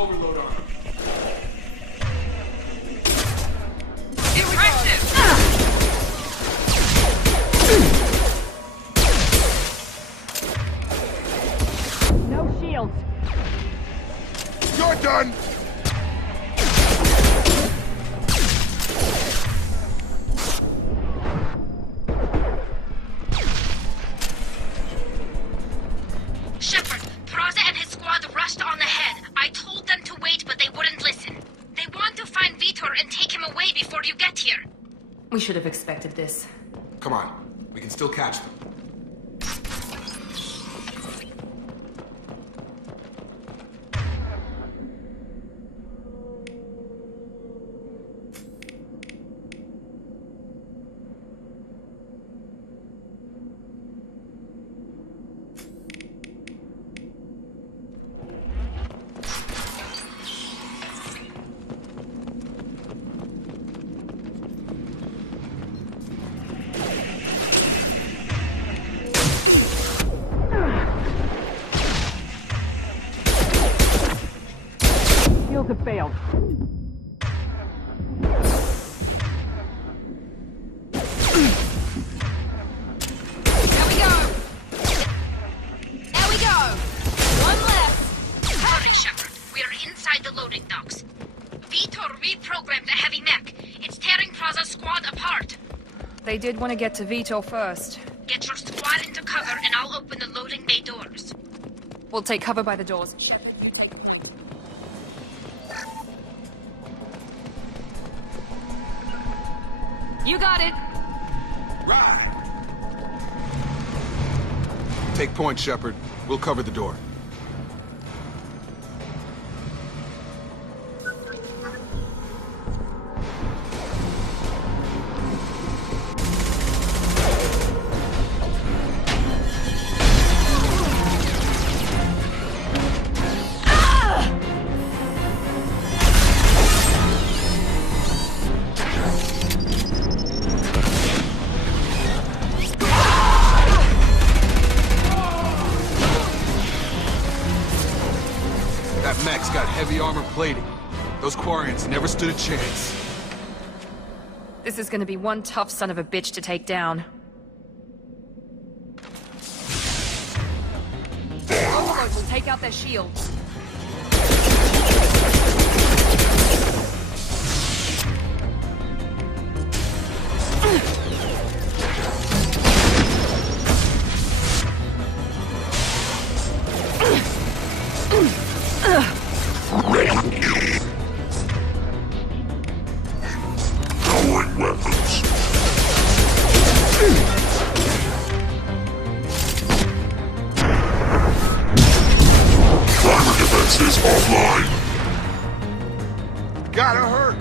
overload on him. Impressive! No shields. You're done! Shepard, Praza and his squad rushed on ahead. I told them to wait, but they wouldn't listen. They want to find Vitor and take him away before you get here. We should have expected this. Come on, we can still catch them. Shields have failed. There we go! There we go! One left! Hurry, Shepard. We are inside the loading docks. Vitor reprogrammed a heavy mech. It's tearing Praza's squad apart. They did want to get to Vito first. Get your squad into cover and I'll open the loading bay doors. We'll take cover by the doors. Shepard. You got it! Right! Take point, Shepard. We'll cover the door. That mech's got heavy armor plating. Those Quarians never stood a chance. This is gonna be one tough son of a bitch to take down. Overload will take out their shields. Powering weapons. Primer defenses offline. Gotta hurt!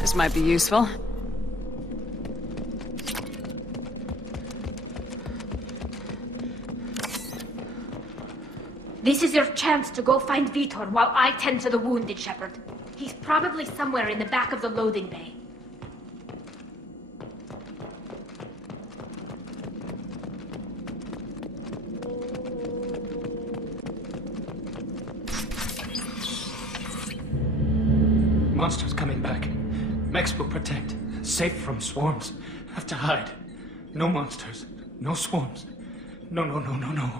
This might be useful. This is your chance to go find Vitor while I tend to the wounded, Shepard. He's probably somewhere in the back of the loading bay. Monsters coming back. Mechs will protect. Safe from swarms. Have to hide. No monsters. No swarms. No, no, no, no, no.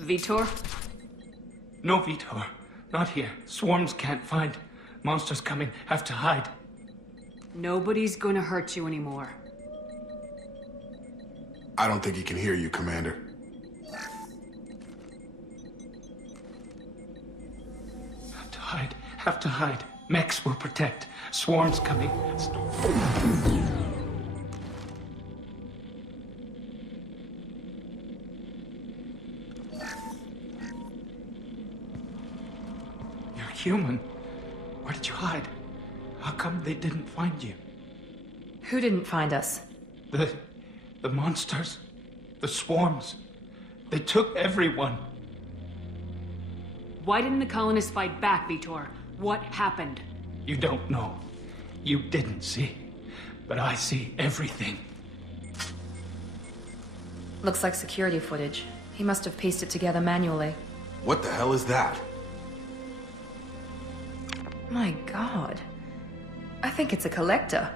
Vitor? No Vitor. Not here. Swarms can't find. Monsters coming. Have to hide. Nobody's gonna hurt you anymore. I don't think he can hear you, Commander. Have to hide. Have to hide. Mechs will protect. Swarms coming. You're human. Where did you hide? How come they didn't find you? Who didn't find us? The monsters. The swarms. They took everyone. Why didn't the colonists fight back, Vitor? What happened? You don't know. You didn't see. But I see everything. Looks like security footage. He must have pieced it together manually. What the hell is that? My god. I think it's a collector.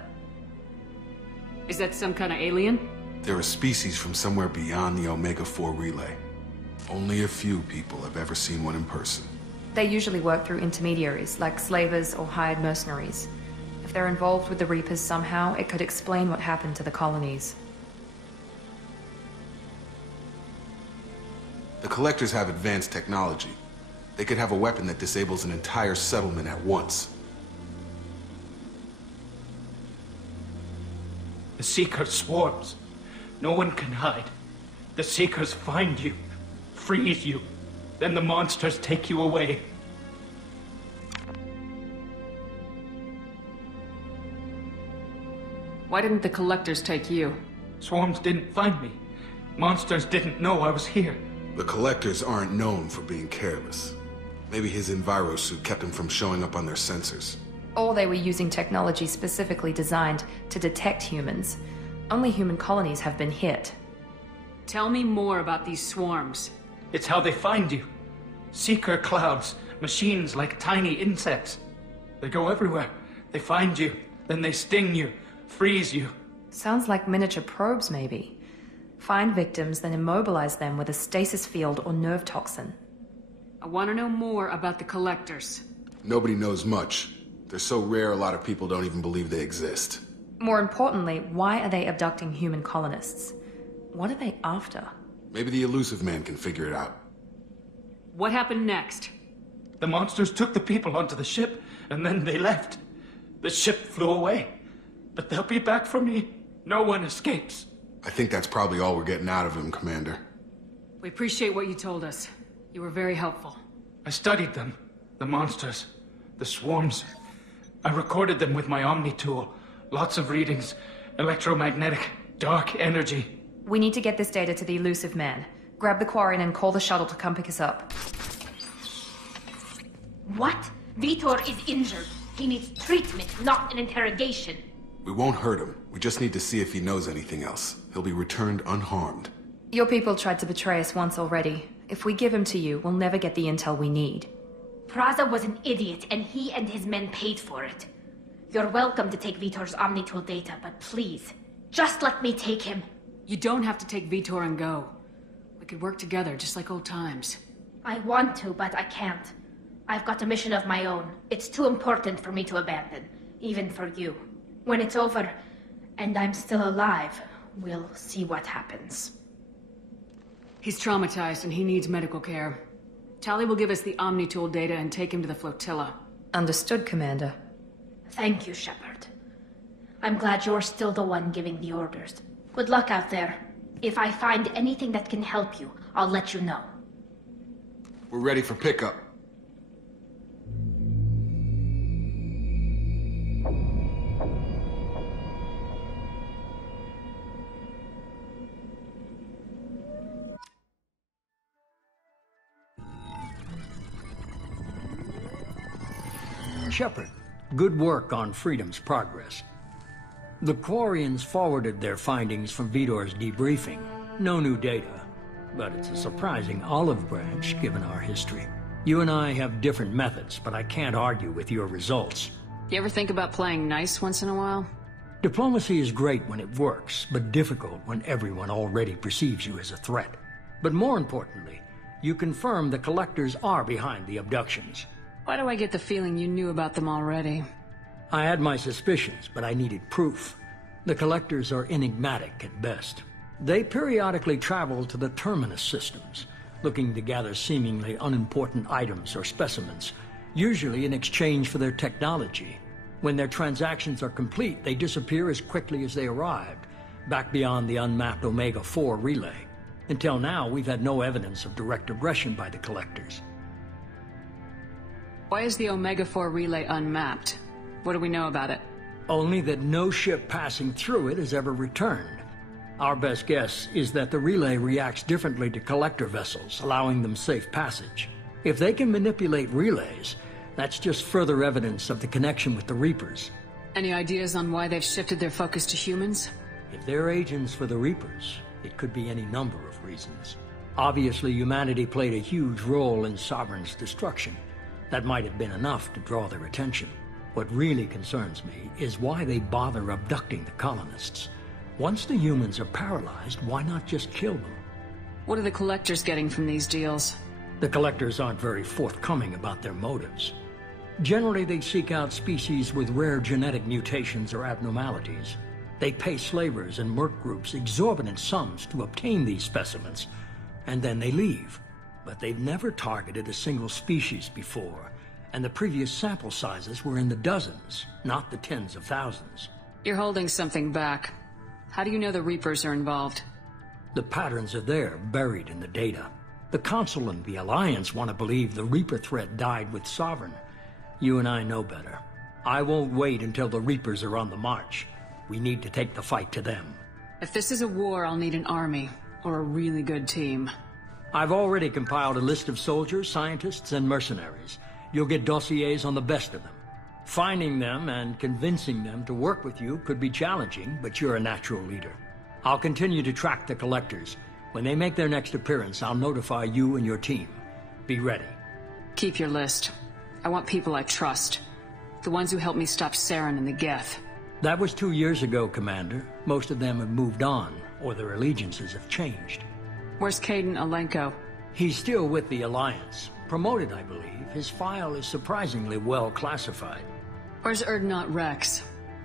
Is that some kind of alien? They're a species from somewhere beyond the Omega-4 relay. Only a few people have ever seen one in person. They usually work through intermediaries, like slavers or hired mercenaries. If they're involved with the Reapers somehow, it could explain what happened to the colonies. The Collectors have advanced technology. They could have a weapon that disables an entire settlement at once. The Seeker swarms. No one can hide. The Seekers find you, freeze you, then the monsters take you away. Why didn't the collectors take you? Swarms didn't find me. Monsters didn't know I was here. The Collectors aren't known for being careless. Maybe his enviro suit kept him from showing up on their sensors. Or they were using technology specifically designed to detect humans. Only human colonies have been hit. Tell me more about these swarms. It's how they find you. Seeker clouds, machines like tiny insects. They go everywhere. They find you, then they sting you, freeze you. Sounds like miniature probes, maybe. Find victims, then immobilize them with a stasis field or nerve toxin. I want to know more about the collectors. Nobody knows much. They're so rare a lot of people don't even believe they exist. More importantly, why are they abducting human colonists? What are they after? Maybe the Elusive Man can figure it out. What happened next? The monsters took the people onto the ship, and then they left. The ship flew away. But they'll be back for me. No one escapes. I think that's probably all we're getting out of him, Commander. We appreciate what you told us. You were very helpful. I studied them. The monsters. The swarms. I recorded them with my Omni tool. Lots of readings. Electromagnetic. Dark energy. We need to get this data to the Elusive Man. Grab the Quarian and call the shuttle to come pick us up. What? Vitor is injured. He needs treatment, not an interrogation. We won't hurt him. We just need to see if he knows anything else. He'll be returned unharmed. Your people tried to betray us once already. If we give him to you, we'll never get the intel we need. Praza was an idiot, and he and his men paid for it. You're welcome to take Vitor's Omnitool data, but please, just let me take him. You don't have to take Vitor and go. We could work together, just like old times. I want to, but I can't. I've got a mission of my own. It's too important for me to abandon, even for you. When it's over, and I'm still alive, we'll see what happens. He's traumatized and he needs medical care. Tali will give us the Omnitool data and take him to the flotilla. Understood, Commander. Thank you, Shepard. I'm glad you're still the one giving the orders. Good luck out there. If I find anything that can help you, I'll let you know. We're ready for pickup. Shepard, good work on Freedom's progress. The Quarians forwarded their findings from Vitor's debriefing. No new data, but it's a surprising olive branch given our history. You and I have different methods, but I can't argue with your results. You ever think about playing nice once in a while? Diplomacy is great when it works, but difficult when everyone already perceives you as a threat. But more importantly, you confirm the Collectors are behind the abductions. Why do I get the feeling you knew about them already? I had my suspicions, but I needed proof. The Collectors are enigmatic at best. They periodically travel to the Terminus systems, looking to gather seemingly unimportant items or specimens, usually in exchange for their technology. When their transactions are complete, they disappear as quickly as they arrived, back beyond the unmapped Omega-4 relay. Until now, we've had no evidence of direct aggression by the Collectors. Why is the Omega-4 relay unmapped? What do we know about it? Only that no ship passing through it has ever returned. Our best guess is that the relay reacts differently to collector vessels, allowing them safe passage. If they can manipulate relays, that's just further evidence of the connection with the Reapers. Any ideas on why they've shifted their focus to humans? If they're agents for the Reapers, it could be any number of reasons. Obviously, humanity played a huge role in Sovereign's destruction. That might have been enough to draw their attention. What really concerns me is why they bother abducting the colonists. Once the humans are paralyzed, why not just kill them? What are the collectors getting from these deals? The collectors aren't very forthcoming about their motives. Generally, they seek out species with rare genetic mutations or abnormalities. They pay slavers and merc groups exorbitant sums to obtain these specimens, and then they leave. But they've never targeted a single species before, and the previous sample sizes were in the dozens, not the tens of thousands. You're holding something back. How do you know the Reapers are involved? The patterns are there, buried in the data. The Council and the Alliance want to believe the Reaper threat died with Sovereign. You and I know better. I won't wait until the Reapers are on the march. We need to take the fight to them. If this is a war, I'll need an army, or a really good team. I've already compiled a list of soldiers, scientists, and mercenaries. You'll get dossiers on the best of them. Finding them and convincing them to work with you could be challenging, but you're a natural leader. I'll continue to track the collectors. When they make their next appearance, I'll notify you and your team. Be ready. Keep your list. I want people I trust. The ones who helped me stop Saren and the Geth. That was 2 years ago, Commander. Most of them have moved on, or their allegiances have changed. Where's Caden Alenko? He's still with the Alliance. Promoted, I believe. His file is surprisingly well classified. Where's Erdnot Rex?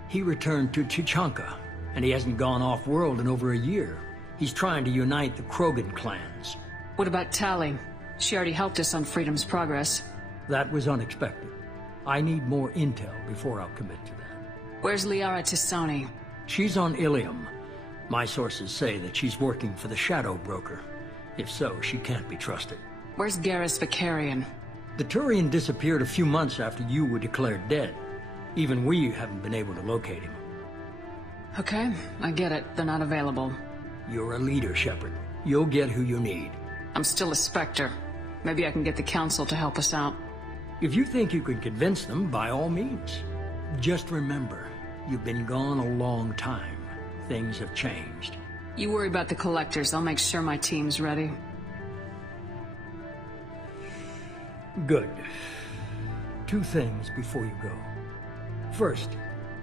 He returned to Chichanka, and he hasn't gone off-world in over a year. He's trying to unite the Krogan clans. What about Tali? She already helped us on Freedom's Progress. That was unexpected. I need more intel before I'll commit to that. Where's Liara Tisoni? She's on Ilium. My sources say that she's working for the Shadow Broker. If so, she can't be trusted. Where's Garrus Vicarian? The Turian disappeared a few months after you were declared dead. Even we haven't been able to locate him. Okay, I get it. They're not available. You're a leader, Shepard. You'll get who you need. I'm still a Spectre. Maybe I can get the Council to help us out. If you think you can convince them, by all means. Just remember, you've been gone a long time. Things have changed. You worry about the collectors. I'll make sure my team's ready. Good. 2 things before you go. First,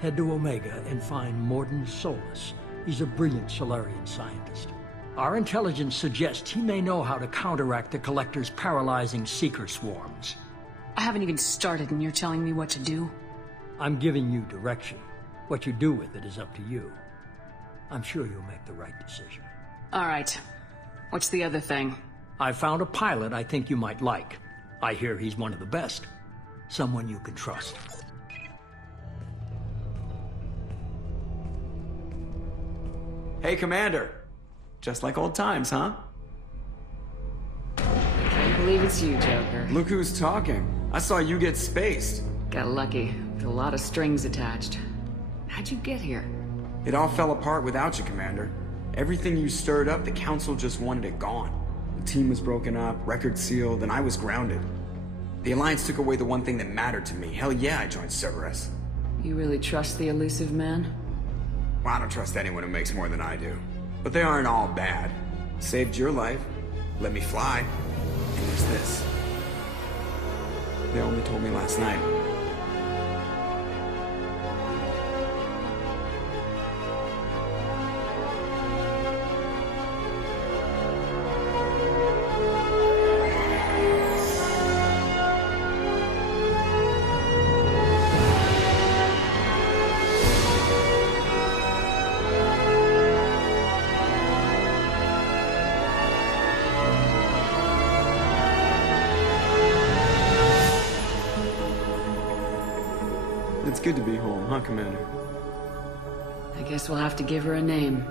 head to Omega and find Mordin Solus. He's a brilliant Solarian scientist. Our intelligence suggests he may know how to counteract the Collector's paralyzing Seeker swarms. I haven't even started and you're telling me what to do? I'm giving you direction. What you do with it is up to you. I'm sure you'll make the right decision. All right. What's the other thing? I found a pilot I think you might like. I hear he's one of the best. Someone you can trust. Hey, Commander. Just like old times, huh? Can't believe it's you, Joker. Look who's talking. I saw you get spaced. Got lucky. With a lot of strings attached. How'd you get here? It all fell apart without you, Commander. Everything you stirred up, the Council just wanted it gone. The team was broken up, record sealed, and I was grounded. The Alliance took away the one thing that mattered to me. Hell yeah, I joined Cerberus. You really trust the elusive man? Well, I don't trust anyone who makes more than I do. But they aren't all bad. Saved your life, let me fly, and there's this. They only told me last night. It's good to be home, huh, Commander? I guess we'll have to give her a name.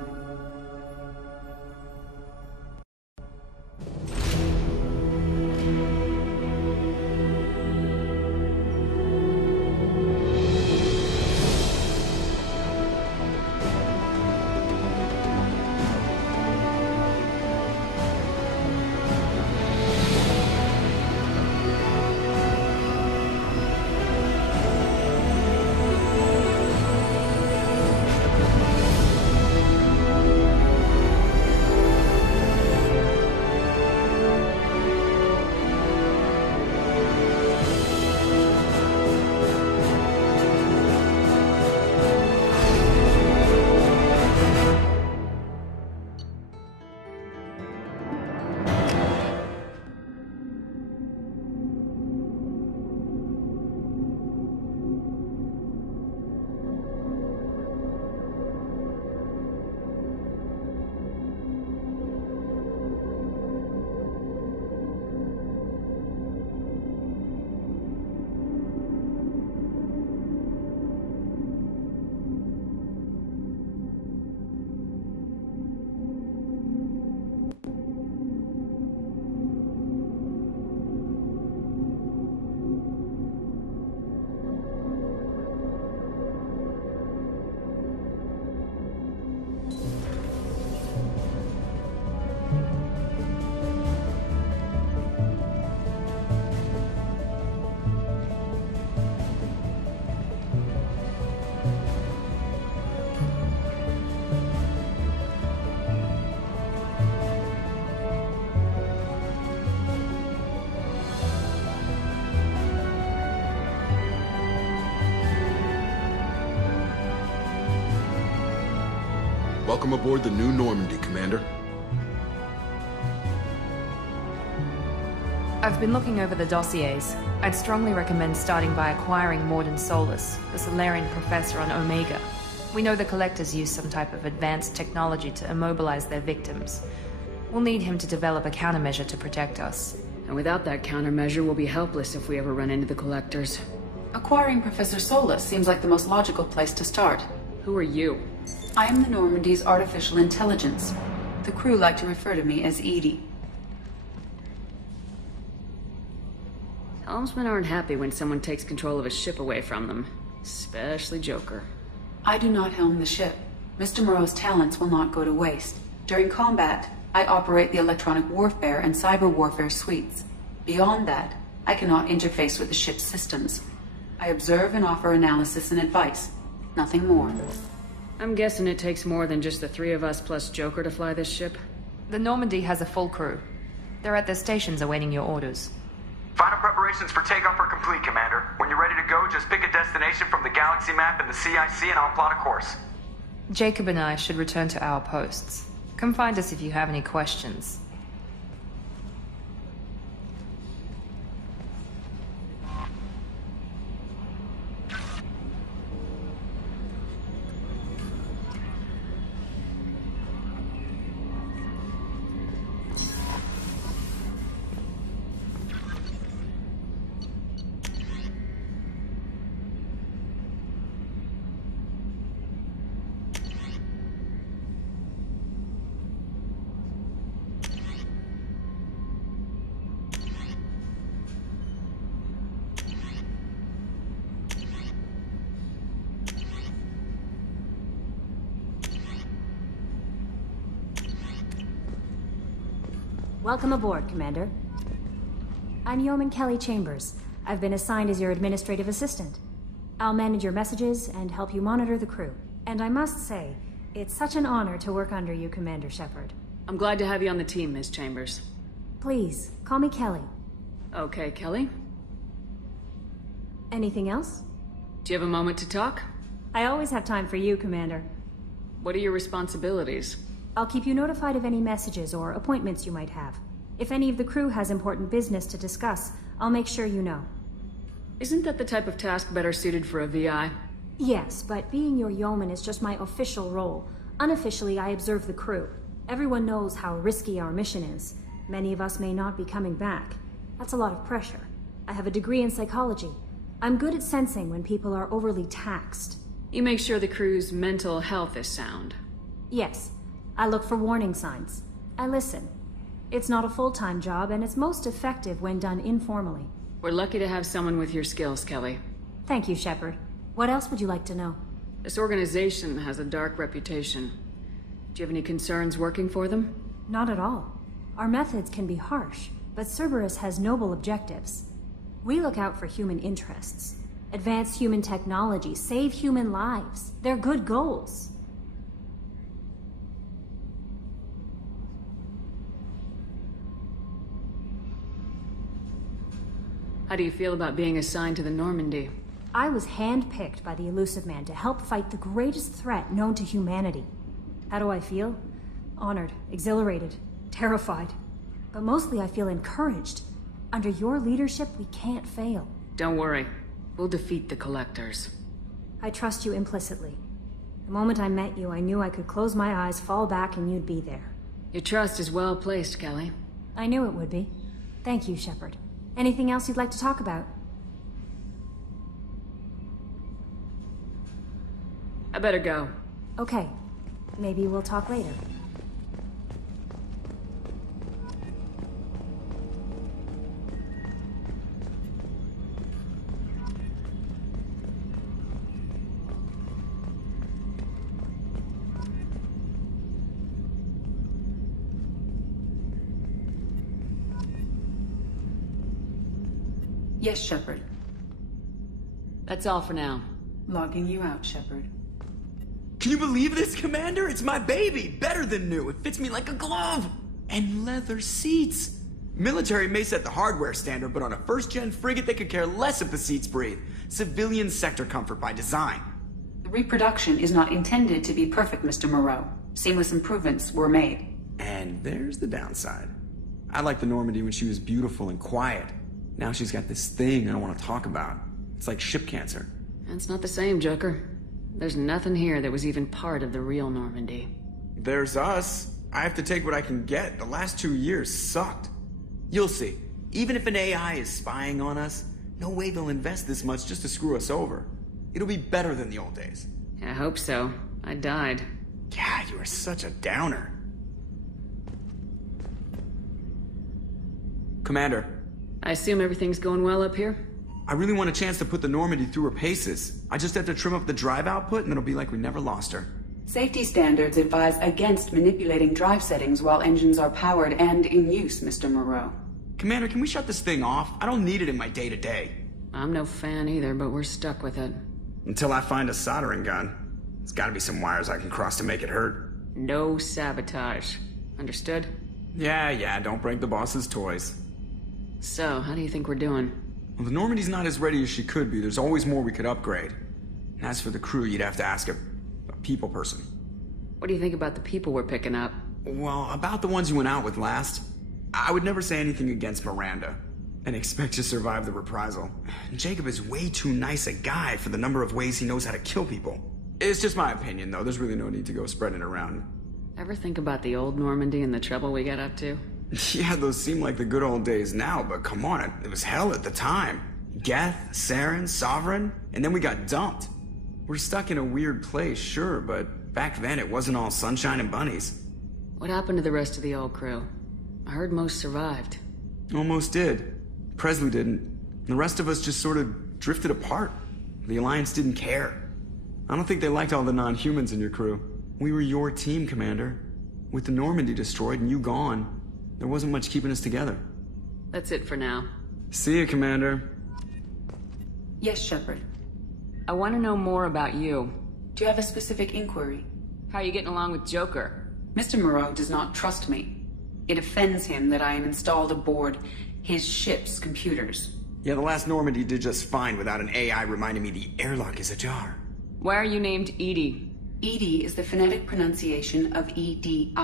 Welcome aboard the new Normandy, Commander. I've been looking over the dossiers. I'd strongly recommend starting by acquiring Morden Solus, the Solarian professor on Omega. We know the Collectors use some type of advanced technology to immobilize their victims. We'll need him to develop a countermeasure to protect us. And without that countermeasure, we'll be helpless if we ever run into the Collectors. Acquiring Professor Solus seems like the most logical place to start. Who are you? I am the Normandy's artificial intelligence. The crew like to refer to me as Edie. Helmsmen aren't happy when someone takes control of a ship away from them. Especially Joker. I do not helm the ship. Mr. Moreau's talents will not go to waste. During combat, I operate the electronic warfare and cyber warfare suites. Beyond that, I cannot interface with the ship's systems. I observe and offer analysis and advice. Nothing more. I'm guessing it takes more than just the three of us plus Joker to fly this ship? The Normandy has a full crew. They're at their stations awaiting your orders. Final preparations for takeoff are complete, Commander. When you're ready to go, just pick a destination from the galaxy map and the CIC and I'll plot a course. Jacob and I should return to our posts. Come find us if you have any questions. Welcome aboard, Commander. I'm Yeoman Kelly Chambers. I've been assigned as your administrative assistant. I'll manage your messages and help you monitor the crew. And I must say, it's such an honor to work under you, Commander Shepard. I'm glad to have you on the team, Ms. Chambers. Please, call me Kelly. Okay, Kelly. Anything else? Do you have a moment to talk? I always have time for you, Commander. What are your responsibilities? I'll keep you notified of any messages or appointments you might have. If any of the crew has important business to discuss, I'll make sure you know. Isn't that the type of task better suited for a VI? Yes, but being your yeoman is just my official role. Unofficially, I observe the crew. Everyone knows how risky our mission is. Many of us may not be coming back. That's a lot of pressure. I have a degree in psychology. I'm good at sensing when people are overly taxed. You make sure the crew's mental health is sound. Yes. I look for warning signs. I listen. It's not a full-time job, and it's most effective when done informally. We're lucky to have someone with your skills, Kelly. Thank you, Shepard. What else would you like to know? This organization has a dark reputation. Do you have any concerns working for them? Not at all. Our methods can be harsh, but Cerberus has noble objectives. We look out for human interests. Advance human technology, save human lives. They're good goals. How do you feel about being assigned to the Normandy? I was handpicked by the Elusive Man to help fight the greatest threat known to humanity. How do I feel? Honored, exhilarated, terrified. But mostly I feel encouraged. Under your leadership, we can't fail. Don't worry. We'll defeat the Collectors. I trust you implicitly. The moment I met you, I knew I could close my eyes, fall back, and you'd be there. Your trust is well placed, Kelly. I knew it would be. Thank you, Shepard. Anything else you'd like to talk about? I better go. Okay. Maybe we'll talk later. Yes, Shepard. That's all for now. Logging you out, Shepard. Can you believe this, Commander? It's my baby! Better than new. It fits me like a glove! And leather seats! Military may set the hardware standard, but on a first-gen frigate they could care less if the seats breathe. Civilian sector comfort by design. The reproduction is not intended to be perfect, Mr. Moreau. Seamless improvements were made. And there's the downside. I liked the Normandy when she was beautiful and quiet. Now she's got this thing I don't want to talk about. It's like ship cancer. That's not the same, Joker. There's nothing here that was even part of the real Normandy. There's us. I have to take what I can get. The last 2 years sucked. You'll see. Even if an AI is spying on us, no way they'll invest this much just to screw us over. It'll be better than the old days. I hope so. I died. God, you are such a downer. Commander. I assume everything's going well up here? I really want a chance to put the Normandy through her paces. I just have to trim up the drive output and it'll be like we never lost her. Safety standards advise against manipulating drive settings while engines are powered and in use, Mr. Moreau. Commander, can we shut this thing off? I don't need it in my day-to-day. I'm no fan either, but we're stuck with it. Until I find a soldering gun. There's gotta be some wires I can cross to make it hurt. No sabotage. Understood? Yeah, don't break the boss's toys. So, how do you think we're doing? Well, the Normandy's not as ready as she could be. There's always more we could upgrade. And as for the crew, you'd have to ask a people person. What do you think about the people we're picking up? Well, about the ones you went out with last, I would never say anything against Miranda and expect to survive the reprisal. Jacob is way too nice a guy for the number of ways he knows how to kill people. It's just my opinion, though. There's really no need to go spreading it around. Ever think about the old Normandy and the trouble we got up to? Yeah, those seem like the good old days now, but come on, it was hell at the time. Geth, Saren, Sovereign, and then we got dumped. We're stuck in a weird place, sure, but back then it wasn't all sunshine and bunnies. What happened to the rest of the old crew? I heard most survived. Almost did. Presley didn't. The rest of us just sort of drifted apart. The Alliance didn't care. I don't think they liked all the non-humans in your crew. We were your team, Commander. With the Normandy destroyed and you gone, there wasn't much keeping us together. That's it for now. See you, Commander. Yes, Shepard. I want to know more about you. Do you have a specific inquiry? How are you getting along with Joker? Mr. Moreau does not trust me. It offends him that I am installed aboard his ship's computers. Yeah, the last Normandy did just fine without an AI reminding me the airlock is ajar. Why are you named Edie? EDI is the phonetic pronunciation of EDI.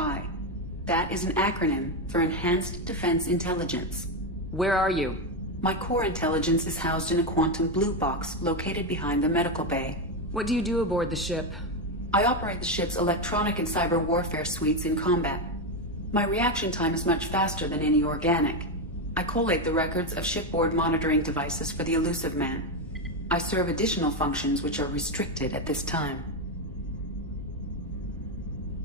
That is an acronym for Enhanced Defense Intelligence. Where are you? My core intelligence is housed in a quantum blue box located behind the medical bay. What do you do aboard the ship? I operate the ship's electronic and cyber warfare suites in combat. My reaction time is much faster than any organic. I collate the records of shipboard monitoring devices for the Elusive Man. I serve additional functions which are restricted at this time.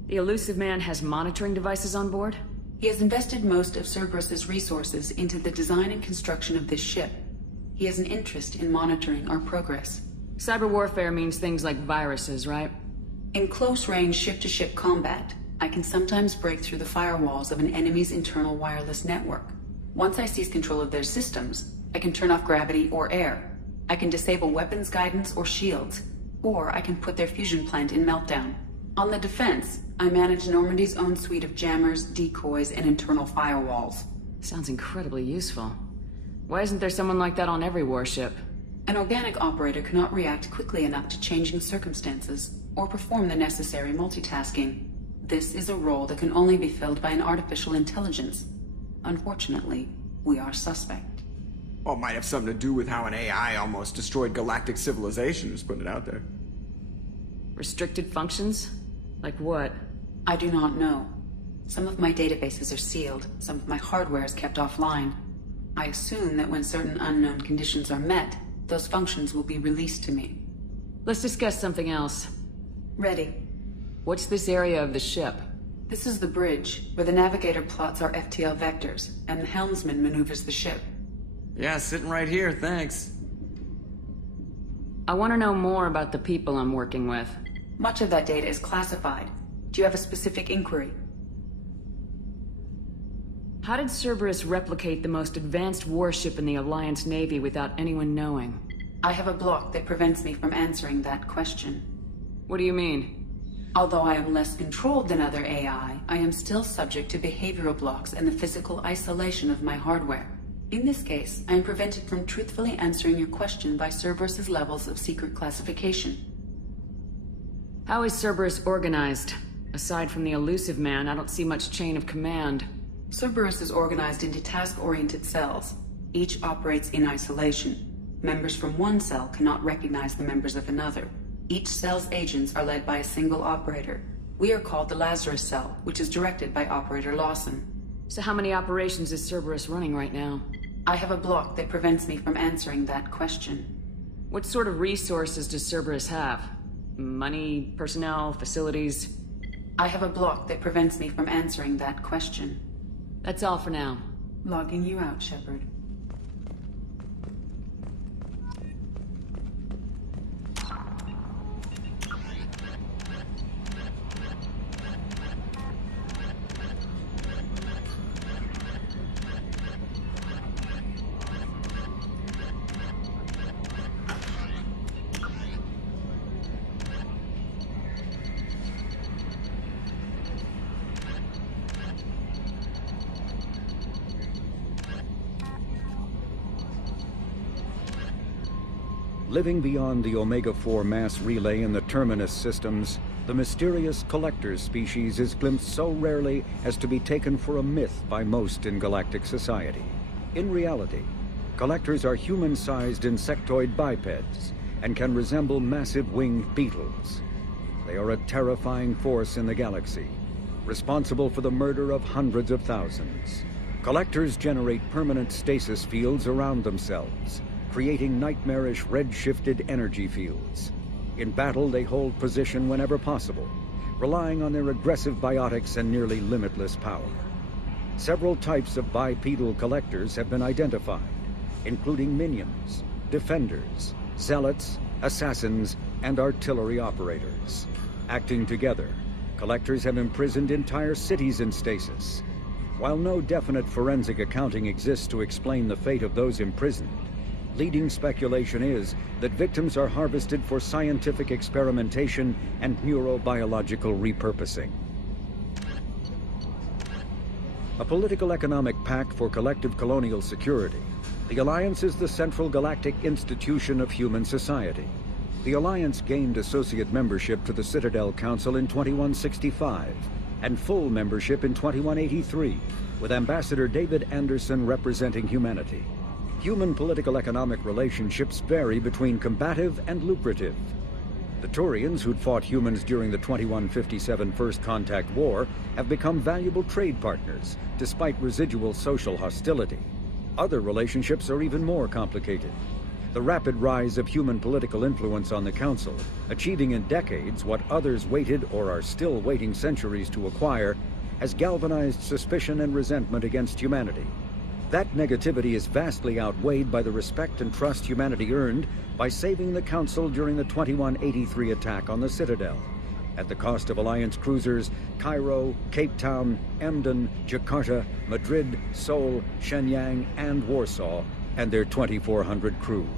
The Elusive Man has monitoring devices on board? He has invested most of Cerberus's resources into the design and construction of this ship. He has an interest in monitoring our progress. Cyber warfare means things like viruses, right? In close-range ship-to-ship combat, I can sometimes break through the firewalls of an enemy's internal wireless network. Once I seize control of their systems, I can turn off gravity or air. I can disable weapons guidance or shields, or I can put their fusion plant in meltdown. On the defense, I manage Normandy's own suite of jammers, decoys, and internal firewalls. Sounds incredibly useful. Why isn't there someone like that on every warship? An organic operator cannot react quickly enough to changing circumstances, or perform the necessary multitasking. This is a role that can only be filled by an artificial intelligence. Unfortunately, we are suspect. Well, it might have something to do with how an AI almost destroyed galactic civilization, just putting it out there. Restricted functions? Like what? I do not know. Some of my databases are sealed, some of my hardware is kept offline. I assume that when certain unknown conditions are met, those functions will be released to me. Let's discuss something else. Ready. What's this area of the ship? This is the bridge, where the navigator plots our FTL vectors, and the helmsman maneuvers the ship. Yeah, sitting right here, thanks. I want to know more about the people I'm working with. Much of that data is classified. Do you have a specific inquiry? How did Cerberus replicate the most advanced warship in the Alliance Navy without anyone knowing? I have a block that prevents me from answering that question. What do you mean? Although I am less controlled than other AI, I am still subject to behavioral blocks and the physical isolation of my hardware. In this case, I am prevented from truthfully answering your question by Cerberus's levels of secret classification. How is Cerberus organized? Aside from the elusive man, I don't see much chain of command. Cerberus is organized into task-oriented cells. Each operates in isolation. Members from one cell cannot recognize the members of another. Each cell's agents are led by a single operator. We are called the Lazarus Cell, which is directed by Operator Lawson. So how many operations is Cerberus running right now? I have a block that prevents me from answering that question. What sort of resources does Cerberus have? Money, personnel, facilities? I have a block that prevents me from answering that question. That's all for now. Logging you out, Shepard. Living beyond the Omega-4 mass relay in the Terminus systems, the mysterious Collectors species is glimpsed so rarely as to be taken for a myth by most in galactic society. In reality, Collectors are human-sized insectoid bipeds and can resemble massive winged beetles. They are a terrifying force in the galaxy, responsible for the murder of hundreds of thousands. Collectors generate permanent stasis fields around themselves, creating nightmarish red-shifted energy fields. In battle, they hold position whenever possible, relying on their aggressive biotics and nearly limitless power. Several types of bipedal Collectors have been identified, including minions, defenders, zealots, assassins, and artillery operators. Acting together, Collectors have imprisoned entire cities in stasis. While no definite forensic accounting exists to explain the fate of those imprisoned, leading speculation is that victims are harvested for scientific experimentation and neurobiological repurposing. A political economic pact for collective colonial security, the Alliance is the central galactic institution of human society. The Alliance gained associate membership to the Citadel Council in 2165 and full membership in 2183, with Ambassador David Anderson representing humanity. Human political-economic relationships vary between combative and lucrative. The Turians, who'd fought humans during the 2157 First Contact War, have become valuable trade partners, despite residual social hostility. Other relationships are even more complicated. The rapid rise of human political influence on the Council, achieving in decades what others waited or are still waiting centuries to acquire, has galvanized suspicion and resentment against humanity. That negativity is vastly outweighed by the respect and trust humanity earned by saving the Council during the 2183 attack on the Citadel, at the cost of Alliance cruisers Cairo, Cape Town, Emden, Jakarta, Madrid, Seoul, Shenyang, and Warsaw, and their 2,400 crew.